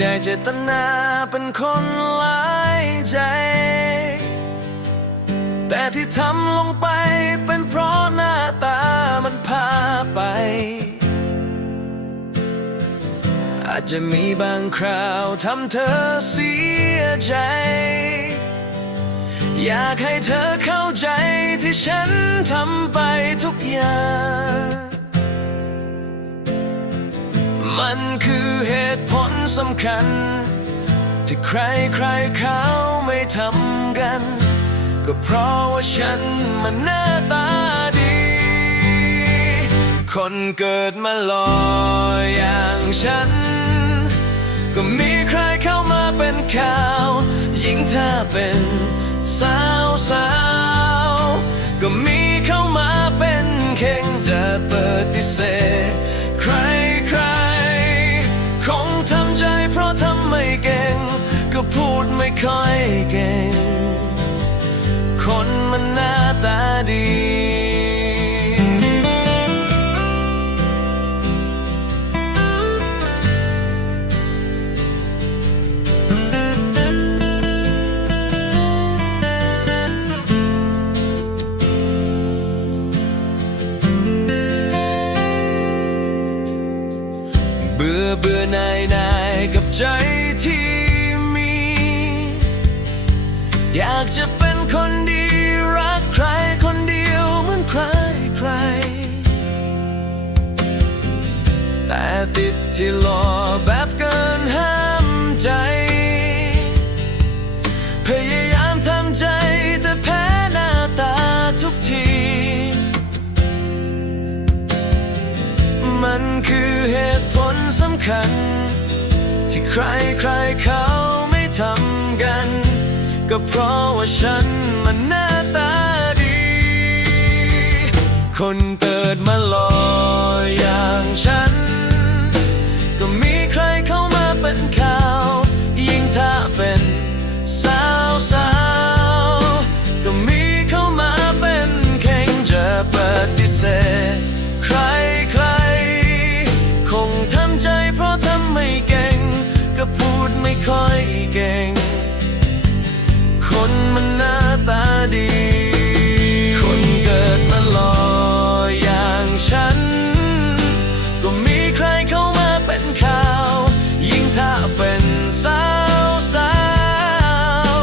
ได้เจตนาเป็นคนหลายใจ แต่ที่ทำลงไปเป็นเพราะหน้าตามันพาไป อาจจะมีบางคราวทำเธอเสียใจ อยากให้เธอเข้าใจที่ฉันทำไปทุก สำคัญ ที่ใครใครเขาไม่ทำกัน ก็เพราะว่าฉันมันหน้าตาดี คนเกิดมาหล่ออย่างฉัน ก็มีใครเข้ามาเป็นข่าว ยิ่งถ้าเป็นสาวสาวก็มี เบื่อเบื่อนายนายกับใจที่มี อยากจะเป็นคนดีรักใครคนเดียวเหมือนใครใคร แต่ติดที่หล่อแบบเกินห้ามใจ พยายามทำใจแต่แพ้หน้าตาทุกที มันคือเหตุ สำคัญ ที่ใครใครเขาไม่ทำกัน ก็เพราะว่าฉันมันหน้าตาดี คนเกิดมาหล่ออย่างฉัน ดี คนเกิดมาหล่ออย่างฉัน ก็มีใครเข้ามาเป็นข่าว ยิ่งถ้าเป็นสาวสาว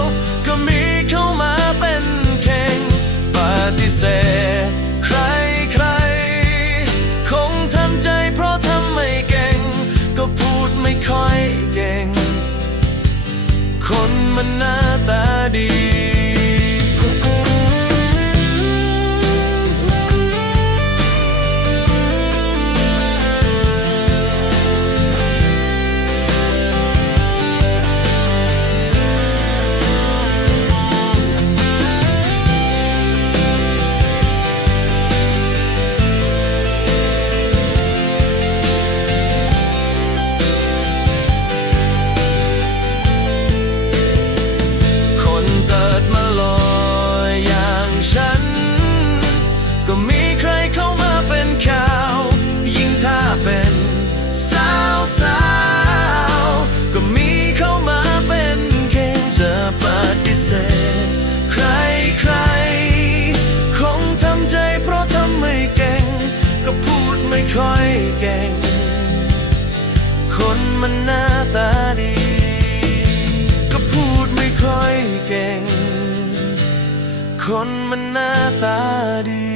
ก็มีเข้ามาเป็นเข่งปฏิเสธ ค่อยเก่ง คนมันหน้าตาดี ก็พูดไม่ค่อยเก่ง คนมันหน้าตาดี